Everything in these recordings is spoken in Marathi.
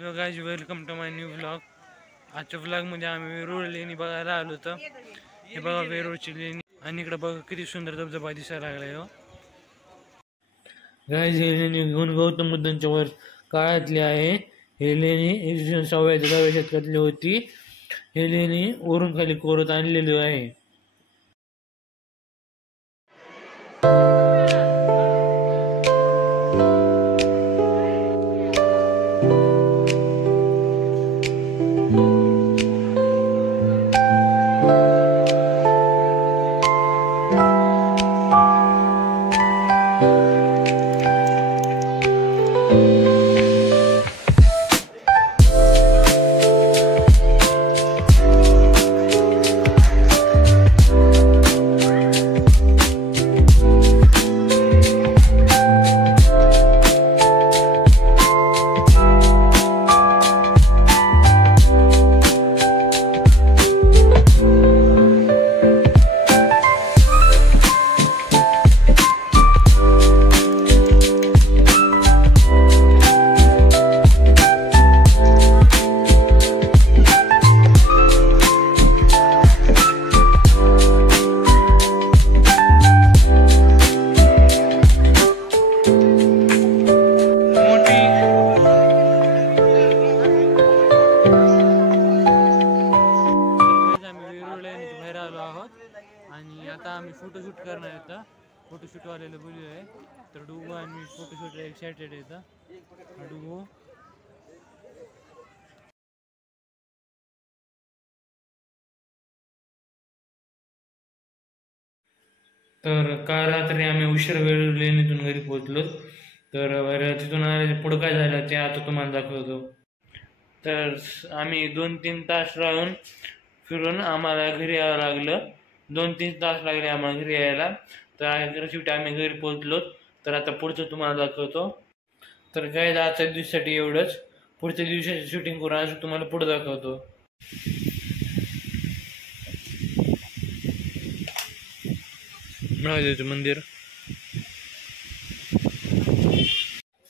Hello guys, welcome to my new vlog. आजच्या व्लॉगमध्ये आम्ही वेरूळ लेणी बघायला आलो होतो. हे बघा वेरूळची लेणी, आणि इकडे बघा किती सुंदर धबधबा दिसायला लागलाय हो. गाईज, ही लेणी घेऊन गौतम बुद्धांच्या वर काळातली आहे. ही लेणी 6व्या शतकातली होती. ही लेणी वरून खाली कोरत आणलेली आहे. आणि आता आम्ही फोटोशूट करणार येतं. फोटोशूट वाल्याला बोलू आहे, तर डुगू आणि मी फोटोशूटला एक्सायटेड येतं. डुगू तर काल रात्री आम्ही उशीर वेळ लेणीतून घरी पोहोचलो. तर तिथून पुढं काय झालं ते आता तुम्हाला दाखवतो. तर आम्ही 2-3 तास राहून फिरून आम्हाला घरी यावं लागलं. 2-3 तास लागले आम्हाला घरी यायला. तर शेवटी आम्ही घरी पोहोचलो. तर आता पुढचं तुम्हाला दाखवतो. तर काय आजच्या दिवसासाठी एवढंच. पुढच्या दिवसाची शूटिंग करून आज तुम्हाला पुढे दाखवतो. महादेवचं मंदिर.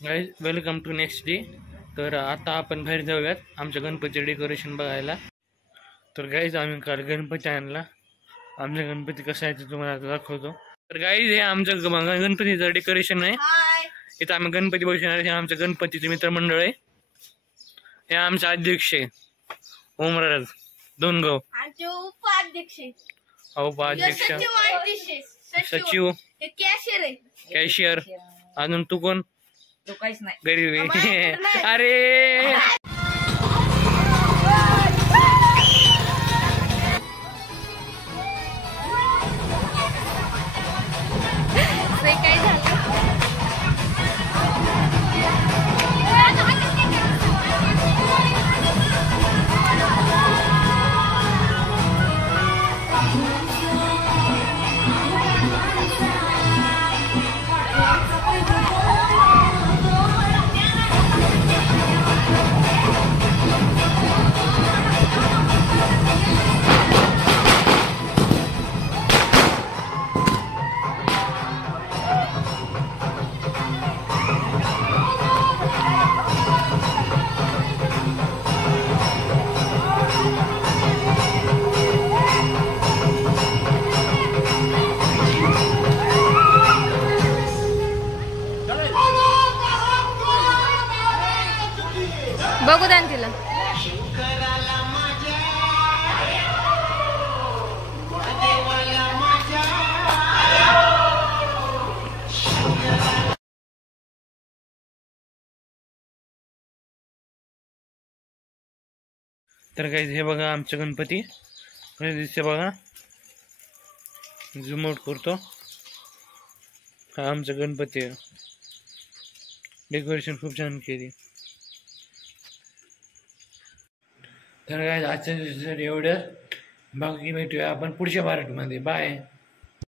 Guys, welcome to next day. तर आता आपण बाहेर जाऊयात आमच्या गणपतीचे डेकोरेशन बघायला. तर गाईज, आम्ही काल गणपती आणला. आमचा गणपती कसा आहे ते तुम्हाला आता दाखवतो. तर गाईज, हे आमचं गणपतीचं डेकोरेशन आहे. इथं आम्ही गणपती बसवणार. हे आमच्या गणपतीचे मित्रमंडळ आहे. हे आमचे अध्यक्ष आहे ओमराज दोनगाव. उपाध्यक्ष सचिव, कॅशियर. अजून तू कोण? काहीच नाही, गरीब आहे. अरे काय झालं? बघू द्या तिला. तर काही हे बघा आमचा गणपती कसे दिसते बघा. झूम आउट करतो. हा आमचा गणपती आहे. डेकोरेशन खूप छान केली. तर काय आजच्या दिवसासाठी एवढं. बाकी भेटूया आपण पुढच्या पार्टमध्ये. बाय.